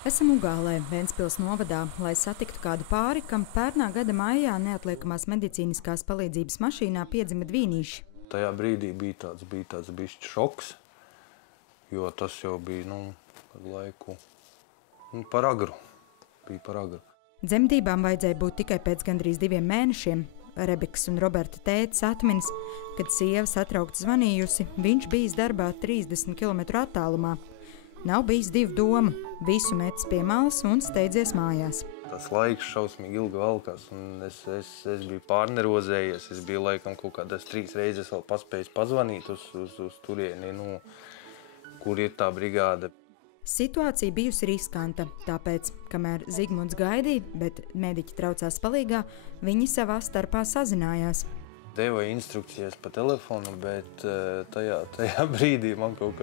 Esam Ugālē, Ventspils novadā, lai satiktu kādu pāri, kam pērnā gada maijā neatliekamās medicīniskās palīdzības mašīnā piedzima dvīnīši. Tajā brīdī bija tāds bišķi šoks, jo tas jau bija, kādu laiku, par agru. Bija par agru. Dzemdībām vajadzēja būt tikai pēc gandrīz 2 mēnešiem. Rebekas un Roberta tētis atminis, kad sieva satraukti zvanījusi, viņš bijis darbā 30 km attālumā. Nav bijis divu domu, visu metis pie malas un steidzies mājās. Tas laiks šausmīgi ilgi valkās, un es biju pārnervozējies. Es biju laikam kaut kādas 3 reizes vēl paspējis pazvanīt uz turieni, kur ir tā brigāde. Situācija bijusi riskanta, tāpēc, kamēr Zigmunds gaidīja, bet mediķi traucās palīgā, viņi savā starpā sazinājās. Deva instrukcijas pa telefonu, bet tajā brīdī man kaut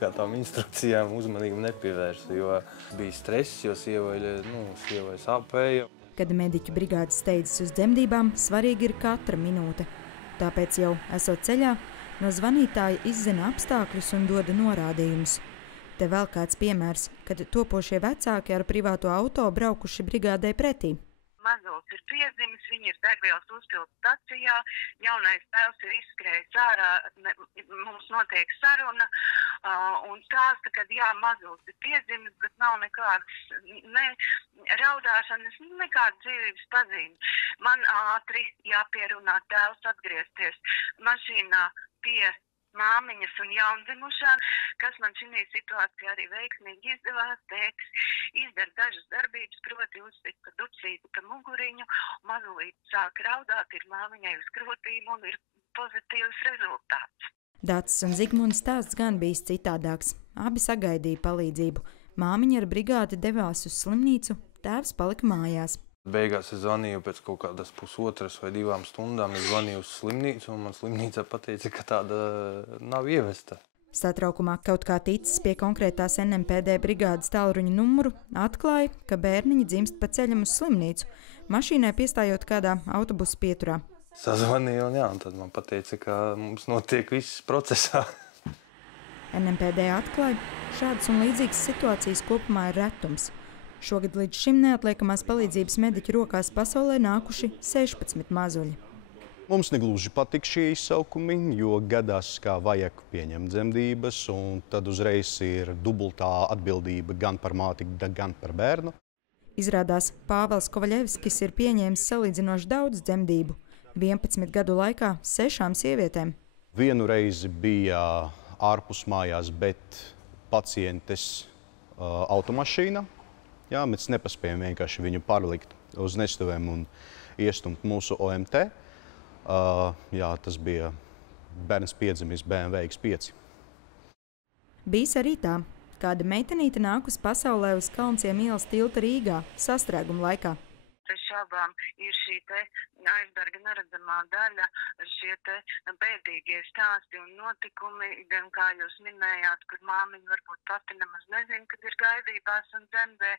kā tām instrukcijām uzmanību nepievērsa, jo bija stress, jo sievai sāpēja. Kad mediķu brigādes steidzas uz dzemdībām, svarīgi ir katra minūte. Tāpēc jau esot ceļā, no zvanītāja izzina apstākļus un doda norādījumus. Te vēl kāds piemērs, kad topošie vecāki ar privāto auto braukuši brigādei pretī. Mazulis ir piedzimis, viņi ir degvielas uzpildes stacijā, jaunais tēvs ir izskrējis ārā, mums notiek saruna un stāsta, ka jā, mazulis ir piedzimis, bet nav nekādas raudāšanas, nekāda dzīvības pazīme. Man ātri jāpierunā tēvs atgriezties mašīnā pie māmiņas un jaundzimušā, kas man šī situācijā arī veiksmīgi izdevās. Tētis izdara dažas darbības, proti uzsita ducīti pa muguriņu, mazulīti sāk raudāt, ir māmiņai uz krūtīm un ir pozitīvs rezultāts. Dācis un Zigmunds stāsts gan bijis citādāks. Abi sagaidīja palīdzību. Māmiņa ar brigādi devās uz slimnīcu, tēvs palika mājās. Beigās es zvanīju pēc kaut kādas 1,5 vai 2 stundām. Es zvanīju uz slimnīcu, un man slimnīca pateica, ka tāda nav ievesta. Satraukumā kaut kā ticis pie konkrētās NMPD brigādes tālruņa numuru, atklāja, ka bērniņi dzimst pa ceļam uz slimnīcu, mašīnai piestājot kādā autobusa pieturā. Sazvanīju, un tad man pateica, ka mums notiek viss procesā. NMPD atklāja, šādas un līdzīgas situācijas kopumā ir retums. Šogad līdz šim neatliekamās palīdzības mediķu rokās pasaulē nākuši 16 mazuļi. Mums negluži patīk šie izsaukumi, jo gadās, kā vajag pieņemt dzemdības, un tad uzreiz ir dubultā atbildība gan par māti, gan par bērnu. Izrādās, Pāvels Kovaļevskis ir pieņēmis salīdzinoši daudz dzemdību. 11 gadu laikā 6 sievietēm. Vienu reizi bija ārpus mājās, bet pacientes automašīna. Jā, mēs nepaspējam vienkārši viņu pārlikt uz nestuvēm un iestumt mūsu OMT. Tas bija bērns piedzimis BMW X5. Bijis arī tā. Kāda meitenīte nākus pasaulē uz Kalnciem ielas tilta Rīgā sastrēguma laikā. Bez šaubām ir šī aizberga neredzamā daļa, šie bēdīgie stāsti un notikumi, gan kā jūs minējāt, kur māmiņa varbūt pati nemaz nezina, kad ir gaidībās un dzemdē,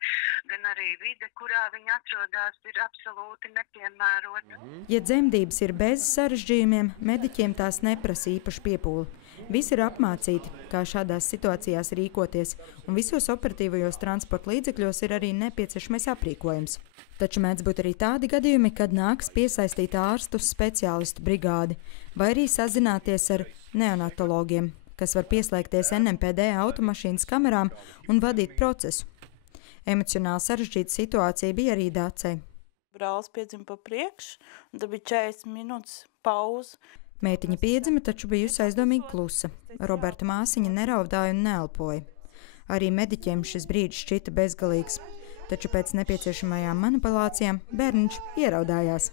gan arī vide, kurā viņa atrodas, ir absolūti nepiemērota. Ja dzemdības ir bez sarežģījumiem, mediķiem tās neprasa īpašu piepūli. Visi ir apmācīti, kā šādās situācijās rīkoties, un visos operatīvajos transporta līdzekļos ir arī nepieciešamais aprīkojums. Taču mēdz būt arī tādi gadījumi, kad nāks piesaistīt ārstu speciālistu brigādi, vai arī sazināties ar neonatologiem, kas var pieslēgties NMPD automašīnas kamerām un vadīt procesu. Emocionāli sarežģīta situācija bija arī Dācei. Brālis piedzima pa priekšu, un tad bija 40 minūtes pauze. Meitiņa piedzima, taču bijusi aizdomīgi klusa. Roberta māsiņa neraudāja un neelpoja. Arī mediķiem šis brīdis šķita bezgalīgs, taču pēc nepieciešamajām manipulācijām bērniņš ieraudājās.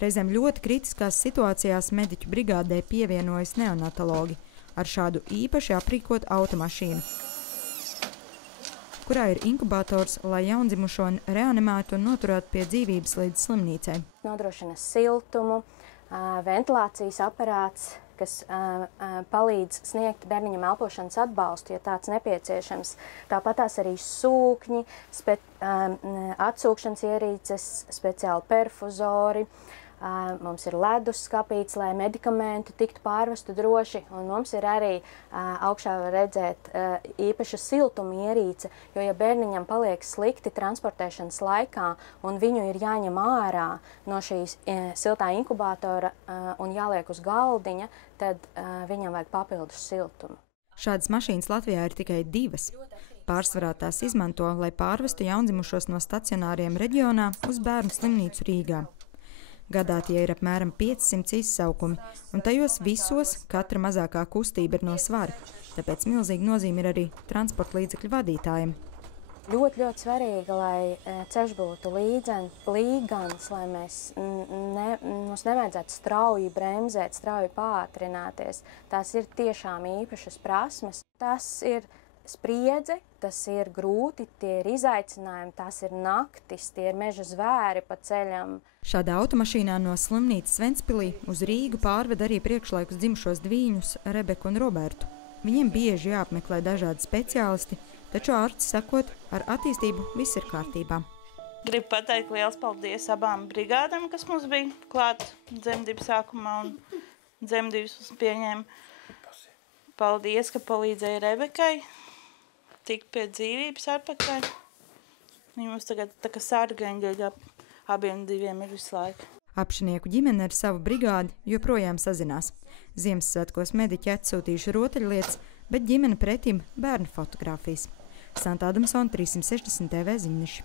Reizēm ļoti kritiskās situācijās mediķu brigādē pievienojas neonatologi ar šādu īpaši aprīkotu automašīnu, kurā ir inkubators, lai jaundzimušo reanimētu un noturētu pie dzīvības līdz slimnīcai. Nodrošina siltumu, ventilācijas aparāts, kas palīdz sniegt bērniņam elpošanas atbalstu, ja tāds nepieciešams. Tāpatās arī sūkņi, atsūkšanas ierīces, speciāli perfuzori, mums ir leduskapīts, lai medikamenti tiktu pārvestu droši, un mums ir arī augšā var redzēt īpaša siltuma ierīce, jo ja bērniņam paliek slikti transportēšanas laikā un viņu ir jāņem ārā no šīs siltā inkubātora un jāliek uz galdiņa, tad viņam vajag papildus siltumu. Šādas mašīnas Latvijā ir tikai 2. Pārsvarā tās izmanto, lai pārvestu jaundzimušos no stacionāriem reģionā uz bērnu slimnīcu Rīgā. Gadā tie ir apmēram 500 izsaukumi, un tajos visos katra mazākā kustība ir no svara, tāpēc milzīga nozīme ir arī transporta līdzekļu vadītājiem. Ļoti svarīgi, lai ceļš būtu līgans, lai mums nevajadzētu strauji bremzēt, strauji pātrināties. Tās ir tiešām īpašas prasmes. Tas ir spriedze, tas ir grūti, tie ir izaicinājumi, tās ir naktis, tie ir meža zvēri pa ceļam. Šādā automašīnā no slimnīcas Ventspilī uz Rīgu pārved arī priekšlaikus dzimušos dvīņus Rebeku un Robertu. Viņiem bieži jāapmeklē dažādi speciālisti, taču ārsts sakot, ar attīstību viss ir kārtībā. Gribu pateikt liels paldies abām brigādēm, kas mums bija klāt dzemdību sākumā un dzemdības pieņēma. Paldies, ka palīdzēja Rebekai tikt pie dzīvības atpakaļ. Viņi mums tagad tā kā sargaņģeļi abiem diviem ir visu laiku. Apšinieku ģimene ar savu brigādi joprojām sazinās. Ziemassvētkos mediķi atsūtījuši rotaļlietas, bet ģimene pretim bērnu fotogrāfijas. Santa Adamsona, 360 TV ziņneši.